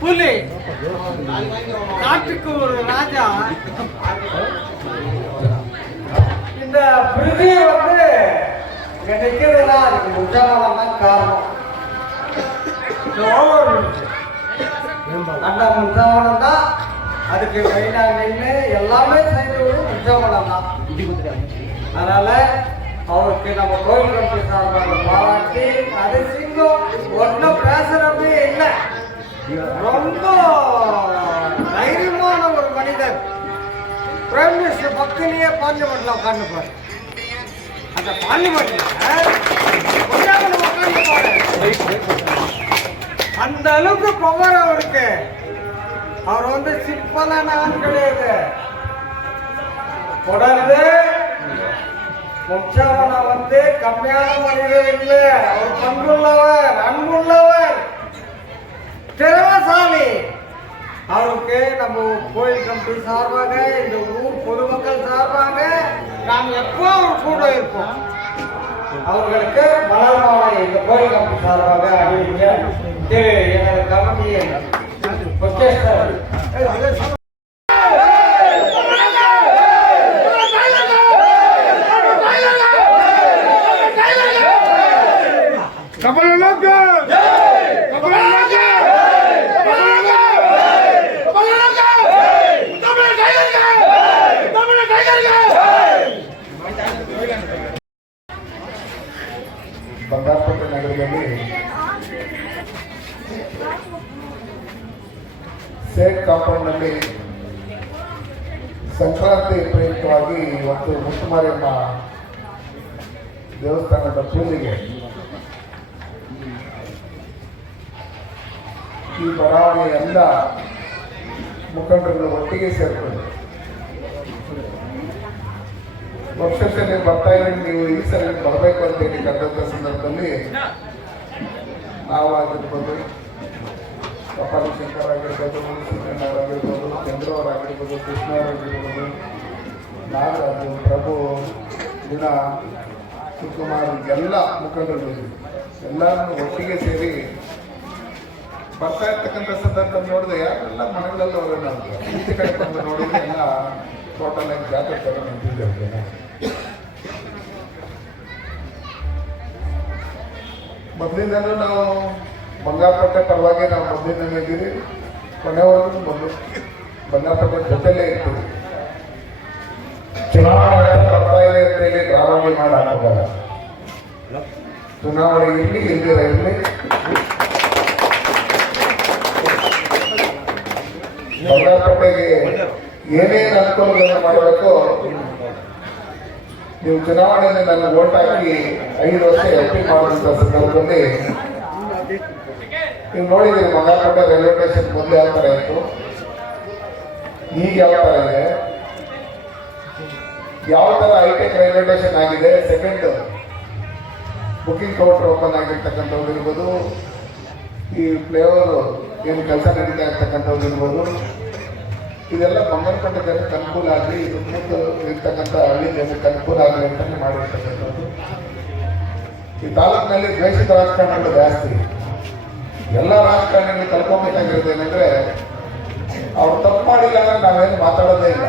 புலி. காட்டுக்கு ஒரு ராஜா. இந்த பிரிதி வந்து இங்க நிக்கிறதுனா அதுக்கு முக்கியமான தான் காரணம். இந்த அந்த முக்கியமானம் தான் அதுக்கு மெயினாக நின்று எல்லாமே செய்தது முக்கியமானம் தான் அதனால அவருக்கு நம்ம கோயில் கமிட்டி சார்பாக பாராட்டி அது சிங்கம். ஒன்றும் பேசுறதே இல்லை. ரொம்ப தைரியமான ஒரு மனிதர். பிரைம் மினிஸ்டர் பக்கத்திலேயே பார்லிமெண்ட்ல உட்காந்துப்பாரு அந்த பார்லிமெண்ட்ல அந்த அளவுக்கு பவர் அவருக்கு. அவர் வந்து சிம்பிளான ஆள் கிடையாது தொடர்ந்து முக்கியமான வந்து கம்மியான மனிதர் இல்லை. அவர் பண்புள்ளவர் அன்புள்ளவர். திறமசாலி. அவருக்கு நம்ம கோயில் கமிட்டி சார்பாக இந்த ஊர் பொதுமக்கள் சார்பாக நாம் எப்போ அவர் கூட இருப்போம்? அவர்களுக்கு மலர் மாலை இந்த கோயில் கமிட்டி சார்பாக அறிவிக்க திரு எனது கமிட்டியின் ಕಾಂಪೌಂಡ್ನಲ್ಲಿ ಸಂಕ್ರಾಂತಿ ಪ್ರಯುಕ್ತವಾಗಿ ಇವತ್ತು ಮುತ್ತುಮಾರಿಯಮ್ಮ ದೇವಸ್ಥಾನದ ಪೂಜೆಗೆ ಈ ಬಡಾವಣೆಯ ಎಲ್ಲ ಮುಖಂಡರುಗಳು ಒಟ್ಟಿಗೆ ಸೇರ್ಕೊಂಡು ವರ್ಷದಲ್ಲಿ ಬರ್ತಾ ಇದ್ರೆ ನೀವು ಈ ಸಲ ಬರಬೇಕು ಅಂತ ಹೇಳಿ ಕರೆದಂಥ ಸಂದರ್ಭದಲ್ಲಿ ನಾವಾಗಿರ್ಬೋದು. ಕಪಾಲಿ ಶಂಕರ್ ಆಗಿರ್ಬೋದು ಆಗಿರ್ಬೋದು ಚಂದ್ರವರ್ ಆಗಿರ್ಬೋದು ಕೃಷ್ಣವರ್ ಆಗಿರ್ಬೋದು ನಾಗರಾಜು, ಪ್ರಭು, ದಿನ ಶಿವಕುಮಾರ್ ಎಲ್ಲ ಮುಖಂಡರು ಎಲ್ಲರನ್ನು ಒಟ್ಟಿಗೆ ಸೇರಿ ಬರ್ತಾ ಇರ್ತಕ್ಕಂಥ ಸಂದರ್ಭ ನೋಡಿದೆ ಯಾರೆಲ್ಲ ಮನೆಗಳಲ್ಲಿ ಅವರನ್ನ ಈಚೆ ಕಡೆ ಬಂದು ನೋಡಿದ್ರೆ ಎಲ್ಲ ಟೋಟಲ್ ಆಗಿ ಜಾತ್ರೆ ಥರ ನಿಂತಿದ್ದೇವೆ ಮೊದಲಿಂದಲೂ ನಾವು ಬಂಗಾರಪೇಟೆ ಪರವಾಗಿ ನಾವು ಮೊದಲಿನಲ್ಲಿ ಕೊನೆವರೆಗೂ ಬಂದು ಬಂಗಾರಪೇಟೆ ಜೊತೆಲೇ ಇತ್ತು ಚುನಾವಣೆ ಬರ್ತಾ ಇದೆ ಚುನಾವಣೆ ಇರಲಿ, ಇಲ್ದಿರ ಇರಲಿ. ಬಂಗಾರಪೇಟೆಗೆ ಏನೇನು ಅನುಕೂಲಗಳನ್ನು ಮಾಡಬೇಕು, ನೀವು ಚುನಾವಣೆಯಲ್ಲಿ ನನ್ನ ಓಟ್ ಹಾಕಿ ಐದು ವರ್ಷ ಎಲ್ ಪಿ ಮಾಡುವಂಥ ಸಂದರ್ಭದಲ್ಲಿ ನೀವು ನೋಡಿದ್ದೀರಿ ಬಂಗಾರಪೇಟೆ ರೈಲ್ವೆ ಸ್ಟೇಷನ್ ಮುಂದೆ ಯಾವ ಥರ ಇತ್ತು? ಈಗ ಯಾವ ಥರ ಇದೆ ಯಾವ ಥರ ಹೈಟೆಕ್ ರೈಲ್ವೆ ಸ್ಟೇಷನ್ ಆಗಿದೆ? ಸೆಕೆಂಡ್ ಬುಕಿಂಗ್ ಕೌಂಟರ್ ಓಪನ್ ಆಗಿರ್ತಕ್ಕಂಥವ್ರು ಇರ್ಬೋದು, ಈ ಫ್ಲೇವರ್ ಏನು ಕೆಲಸ ನಡೀತಾ ಇರ್ತಕ್ಕಂಥವ್ರು ಇರ್ಬೋದು, ಇದೆಲ್ಲ ಬಂಗಾರಪೇಟೆ ಜನಕ್ಕೆ ಅನುಕೂಲ ಆಗಲಿ, ಇದು ಮುಂದೆ ಇರ್ತಕ್ಕಂಥ ಹಳ್ಳಿ ಜನಕ್ಕೆ ಅನುಕೂಲ ಆಗಲಿ ಅಂತಲೇ ಮಾಡಿರ್ತಕ್ಕಂಥದ್ದು. ಈ ತಾಲೂಕಿನಲ್ಲಿ ದ್ವೇಷಿತ ರಾಜಕಾರಣಗಳು ಜಾಸ್ತಿ. ಎಲ್ಲ ರಾಜಕಾರಣಿಗಳು ಕಲ್ಕೊಬೇಕಾಗಿರೋದು ಏನಂದ್ರೆ, ಅವ್ರು ತಪ್ಪು ಮಾಡಿಲ್ಲ ಅಂದ್ರೆ ನಾವೇನು ಮಾತಾಡೋದೇ ಇಲ್ಲ.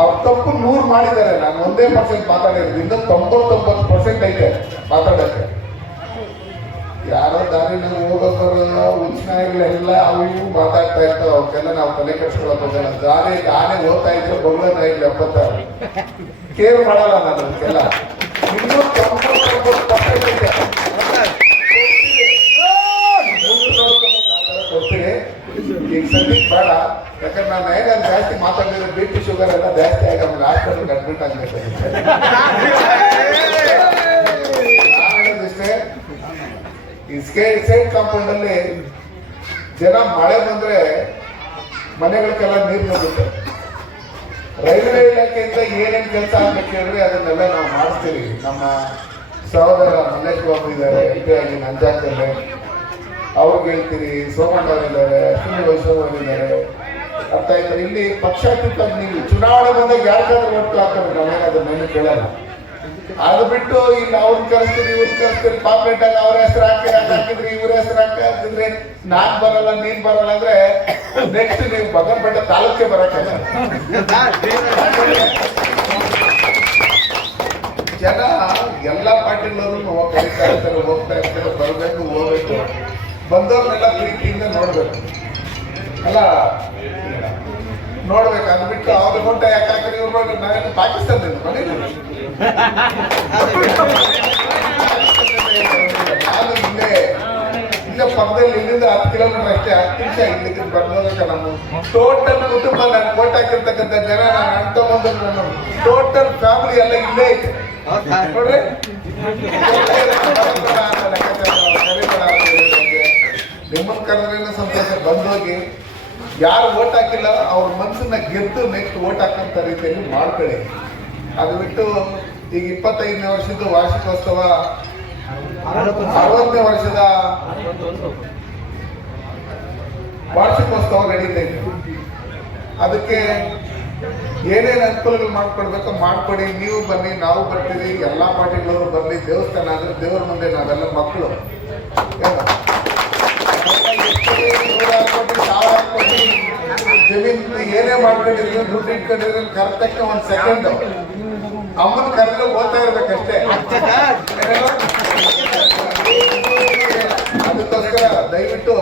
ಅವ್ರು ತಪ್ಪು ನೂರು ಮಾಡಿದ್ದಾರೆ. ನಾನು ಒಂದೇ ಪರ್ಸೆಂಟ್ ಮಾತಾಡಿರೋದು. ಇನ್ನು ತೊಂಬತ್ತೊಂಬತ್ತು ಪರ್ಸೆಂಟ್ ಐತೆ ಮಾತಾಡೋಕ್ಕೆ. ಯಾರೋ ದಾರಿನ ಹೋಗೋದ್ರ ಉಚ್ನಾಯಿಗಳೆಲ್ಲ ಅವು ಇವು ಮಾತಾಡ್ತಾ ಇರ್ತಾವೆ ಅವಕ್ಕೆಲ್ಲ ನಾವು ತಲೆ ಕೆಡಿಸ್ಕೊಳ್ಳೋಕೆ ಹೋಗಲ್ಲ ದಾರಿ ಆನೆ ಓದ್ತಾ ಇದ್ರೆ ಬೊಗಳನ್ನ ಇಲ್ಲಿ ಎಪ್ಪತ್ತಾರು. ಕೇರ್ ಮಾಡಲ್ಲ ನಾನು ಅದಕ್ಕೆಲ್ಲ. ಇನ್ನೂ ತೊಂಬತ್ತೊಂಬತ್ತು ಬೇಡ ಯಾಕಂದ್ರೆ ನಾನು ಏನಾದ್ರು ಜಾಸ್ತಿ ಮಾತಾಡಿದ್ರೆ ಬಿ ಪಿ ಶುಗರ್ ಎಲ್ಲ ಜಾಸ್ತಿ ಆಗಿ ಆಮೇಲೆ ಹಾಸ್ಪಿಟಲ್ ಅಡ್ಮಿಟ್ ಆಗಬೇಕಷ್ಟೇ ಈ ಸೈಡ್ ಕಾಂಪೌಂಡ್ ಅಲ್ಲಿ ಜನ ಮಳೆ ಬಂದ್ರೆ ಮನೆಗಳಿಗೆಲ್ಲ ನೀರು ಹೋಗುತ್ತೆ. ರೈಲ್ವೆ ಇಲಾಖೆಯಿಂದ ಏನೇನು ಕೆಲಸ ಆಗ್ಬೇಕು ಹೇಳ್ರಿ ಅದನ್ನೆಲ್ಲ ನಾವು ಮಾಡ್ತೀವಿ ನಮ್ಮ ಸಹೋದರ ಮಲ್ಲೇಶ್ ಬಾಬು ಇದ್ದಾರೆ ಇದಾಗಿ ನಂಜಾಗ್ತಾರೆ ಅವ್ರಿಗೆ ಹೇಳ್ತೀರಿ ಸೋಮಣ್ಣವರಿದ್ದಾರೆ ಅಶ್ವಿನಿ ವೈಷ್ಣವರಿದ್ದಾರೆ ಅರ್ಥ ಆಯ್ತಾರೆ ಇಲ್ಲಿ ಪಕ್ಷಾತೀತ ನೀವು ಚುನಾವಣೆ ಬಂದಾಗ ಯಾರಿಗಾದ್ರೂ ಒಟ್ಟು ಹಾಕೋದು, ನಾವೇನಾದ್ರೂ ನೆನೆ ಕೇಳಲ್ಲ. ಅದು ಬಿಟ್ಟು ಇಲ್ಲಿ ಅವ್ರನ್ನ ಕರೆಸ್ತೀರಿ ಇವ್ರನ್ನ ಕರೆಸ್ತೀರಿ ಪಾಪ್ಲೆಟ್ ಅಲ್ಲಿ ಅವ್ರ ಹೆಸರು ಹಾಕಿ ಹಾಕಿದ್ರಿ, ಇವ್ರ ಹೆಸರು ಹಾಕಿ ಅಂತಿದ್ರೆ ನಾನ್ ಬರಲ್ಲ, ನೀನ್ ಬರಲ್ಲ ಅಂದ್ರೆ ನೆಕ್ಸ್ಟ್ ನೀವು ಬಗರ್ಬೆಟ್ಟ ತಾಲೂಕೆ ಬರಕ್ಕಲ್ಲ ಜನ ಎಲ್ಲ ಪಾರ್ಟಿಗಳವರು ಹೋಗ್ತಾ ಇರ್ತಾರೆ ಹೋಗ್ತಾ ಇರ್ತಾರೆ, ಬರಬೇಕು ಬಂದವ್ರನ್ನೆಲ್ಲ ಪ್ರೀತಿಯಿಂದ ನೋಡ್ಬೇಕು. ಅಲ್ಲ, ನೋಡ್ಬೇಕು, ಅದು ಬಿಟ್ಟು ಅವ್ರ ಹೊಂಟ ಯಾಕಂದ್ರೆ ಇವ್ರು ನೋಡಿ ನಾವೇನು ಪಾಕಿಸ್ತಾನದಿಂದ ಬಂದಿದ್ದೀವಿ ನಾನು ಇಲ್ಲೇ ಇಲ್ಲ ಪಕ್ಕದಲ್ಲಿ ಇಲ್ಲಿಂದ ಹತ್ತು ಕಿಲೋಮೀಟರ್ ಅಷ್ಟೇ, ಹತ್ತು ನಿಮಿಷ ಇಲ್ಲಿಗೆ ಬರ್ಬೋದಕ್ಕೆ ನಮ್ಮ ಟೋಟಲ್ ಕುಟುಂಬ ನಾನು ಕೋಟ್ ಹಾಕಿರ್ತಕ್ಕಂಥ ಜನ ನಾನು ಅಂತ ಬಂದ ಟೋಟಲ್ ಫ್ಯಾಮಿಲಿ ಎಲ್ಲ ಇಲ್ಲೇ ಐತೆ ನೋಡ್ರಿ? ನಿಮ್ಮನ್ನ ಕರೆದ್ರೇನು ಸಂತೋಷ ಬಂದೋಗಿ ಯಾರು ಓಟ್ ಹಾಕಿಲ್ಲ, ಅವ್ರ ಮನಸ್ಸನ್ನ ಗೆದ್ದು ನೆಕ್ಸ್ಟ್ ಓಟ್ ಹಾಕಂತ ರೀತಿಯಲ್ಲಿ ಮಾಡ್ಕೊಳ್ಳಿ. ಅದು ಬಿಟ್ಟು ಈಗ ಇಪ್ಪತ್ತೈದನೇ ವರ್ಷದ ವಾರ್ಷಿಕೋತ್ಸವ ಅರವತ್ತನೇ ವರ್ಷದ ವಾರ್ಷಿಕೋತ್ಸವ ನಡೀತೈತೆ ಅದಕ್ಕೆ ಏನೇನು ಅನುಕೂಲಗಳು ಮಾಡ್ಕೊಡ್ಬೇಕೋ ಮಾಡ್ಕೊಡಿ. ನೀವು ಬನ್ನಿ, ನಾವು ಬರ್ತೀವಿ, ಎಲ್ಲಾ ಪಾರ್ಟಿಗಳವರು ಬರಲಿ ದೇವಸ್ಥಾನ ಆದರೆ ದೇವರ ಮುಂದೆ ನಾವೆಲ್ಲ ಮಕ್ಕಳು ಏನು? ನೂರಾರು ಕೋಟಿ, ಸಾವಿರಾರು ಕೋಟಿ ಜಮೀನ್ ಏನೇ ಮಾಡ್ಕೊಂಡಿದ್ರು ದುಡ್ಡು ಇಟ್ಕೊಂಡಿದ್ರು ಕರೆಕ್ಟ್ ಒಂದ್ ಸೆಕೆಂಡ್ ಅಮ್ಮನ ಕರೆದು ಓದ್ತಾ ಇರ್ಬೇಕಷ್ಟೇ ದಯವಿಟ್ಟು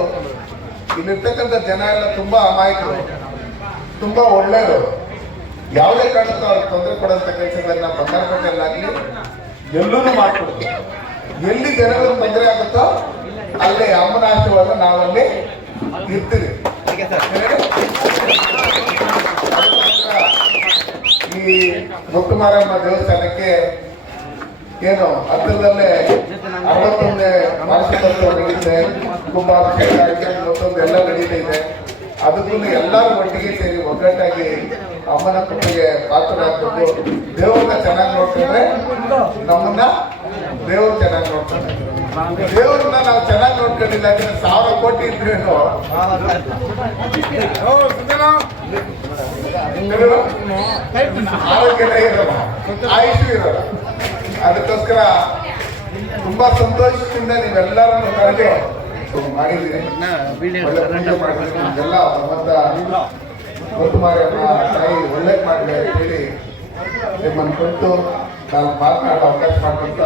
ಇಲ್ಲಿರ್ತಕ್ಕಂಥ ಜನ ಎಲ್ಲ ತುಂಬಾ ಅಮಾಯಕರು. ತುಂಬಾ ಒಳ್ಳೆಯವರು. ಯಾವುದೇ ಕಾರಣಕ್ಕೂ ಅವ್ರಿಗೆ ತೊಂದರೆ ಕೊಡುವಂತ ಕೆಲಸಗಳನ್ನ ಬಂಗಾರಪೇಟೆಯಲ್ಲಾಗ್ಲಿ ಎಲ್ಲೂ ಮಾಡ್ಕೊಡ್ತೀವಿ ಎಲ್ಲಿ ಜನಗಳಿಗೆ ತೊಂದರೆ ಆಗುತ್ತೋ ಅಮ್ಮನ ಆಶೀರ್ವಾದ ನಾವಲ್ಲಿ ಇರ್ತೀವಿ ಈ ಮುತ್ತುಮಾರಮ್ಮ ದೇವಸ್ಥಾನಕ್ಕೆ ಏನು ಹತ್ತಿರದಲ್ಲೇ ಅರವತ್ತೊಂದೇ ವಾರ್ಷಿಕೋತ್ಸವ ನಡೀತಿದೆ ಕುಂಭಾಭಿಷೇಕ ಮತ್ತೊಂದು ಎಲ್ಲ ನಡೀತಿದೆ ಅದಕ್ಕೂ ಎಲ್ಲರೂ ಒಟ್ಟಿಗೆ ಸೇರಿ ಒಗ್ಗಟ್ಟಾಗಿ ಅಮ್ಮನ ಕೃಪೆಗೆ ಪಾತ್ರರಾಗಬೇಕು. ದೇವರನ್ನ ಚೆನ್ನಾಗಿ ನೋಡ್ಕೊಂಡ್ರೆ ನಮ್ಮನ್ನ ದೇವರು ಚೆನ್ನಾಗಿ ನೋಡ್ತಾರೆ. ದೇವ್ರನ್ನ ನಾವು ಚೆನ್ನಾಗಿ ನೋಡ್ಕೊಂಡಿಲ್ಲ ಅಂದ್ರೆ ಸಾವಿರ ಕೋಟಿ ಇದ್ರೇನು ನಾನು ಇರಲ್ಲ ಆಯುಷು ಇರಲ್ಲ ಅದಕ್ಕೋಸ್ಕರ ತುಂಬಾ ಸಂತೋಷದಿಂದ ನೀವೆಲ್ಲರನ್ನು ಕರೆದು ಮಾಡಿದ್ದೀನಿ ನಿಮ್ಗೆಲ್ಲ ಮುತ್ತುಮಾರಿಯಮ್ಮ ತಾಯಿ ಒಳ್ಳೆ ಮಾಡಲಿ ಅಂತ ಹೇಳಿ ನಿಮ್ಮನ್ನು ಕೊಟ್ಟು ನಾನು ಮಾತನಾಡೋ ಅವಕಾಶ ಮಾಡ್ಕೊಂತ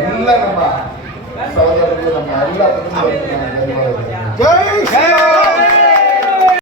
ಎಲ್ಲ ನಮ್ಮ ಸಹೋದರರು ನಮ್ಮ ಎಲ್ಲ ಕುಟುಂಬದವರಿಗೆ ನಾನು ಧನ್ಯವಾದಗಳು ಜೈ ಶ್ರೀರಾಮ್